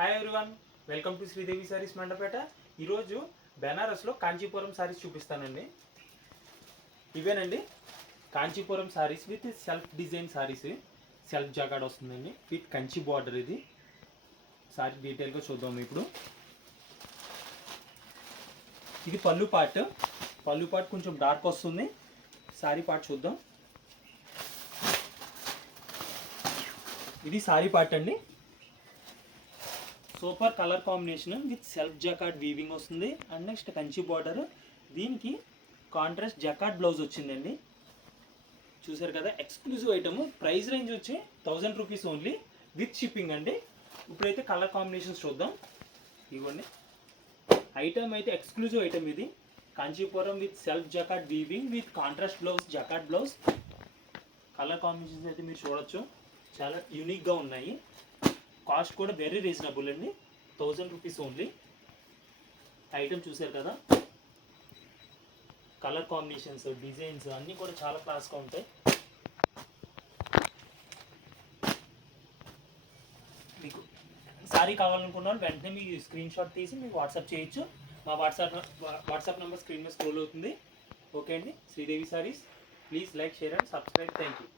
Hi everyone, welcome to Sridevi Sarees Mandapeta. ఈరోజు బెనారస్లో కాంచీపురం సారీస్ చూపిస్తానండి. ఇవేనండి Kanchipuram sarees with self design sarees. Self jacquard వస్తుందండి విత్ కంచి బార్డర్. ఇది సారీ డీటెయిల్గా చూద్దాము. ఇప్పుడు ఇది పళ్ళు పార్ట్ కొంచెం డార్క్ వస్తుంది. సారీ పార్ట్ చూద్దాం. ఇది సారీ పార్ట్ అండి. Super colour combination with self jacquard weaving వస్తుంది. And next Kanchi border. దీనికి కాంట్రాస్ట్ జకార్డ్ బ్లౌజ్ వచ్చిందండి. చూసారు కదా, ఎక్స్క్లూజివ్ ఐటమ్. ప్రైస్ రేంజ్ వచ్చి 1000 రూపీస్ ఓన్లీ విత్ షిప్పింగ్ అండి. ఇప్పుడైతే కలర్ కాంబినేషన్స్ చూద్దాం. ఇవ్వండి, ఐటమ్ అయితే ఎక్స్క్లూజివ్ ఐటమ్ ఇది. Kanchipuram with self jacquard weaving with contrast blouse, jacquard blouse. Colour combinations అయితే మీరు చూడొచ్చు, చాలా యూనిక్గా ఉన్నాయి. కాస్ట్ కూడా వెరీ రీజనబుల్ అండి, 1000 రూపీస్ ఓన్లీ. ఐటమ్ చూసారు కదా, కలర్ కాంబినేషన్స్, డిజైన్స్ అన్నీ కూడా చాలా క్లాస్గా ఉంటాయి. మీకు సారీ కావాలనుకున్న వాళ్ళు వెంటనే మీ స్క్రీన్ షాట్ తీసి మీకు వాట్సాప్ చేయొచ్చు. మా వాట్సాప్ నెంబర్ స్క్రీన్ మీద స్క్రోల్ అవుతుంది. ఓకే అండి, Sridevi saris. Please like, share and subscribe. Thank you.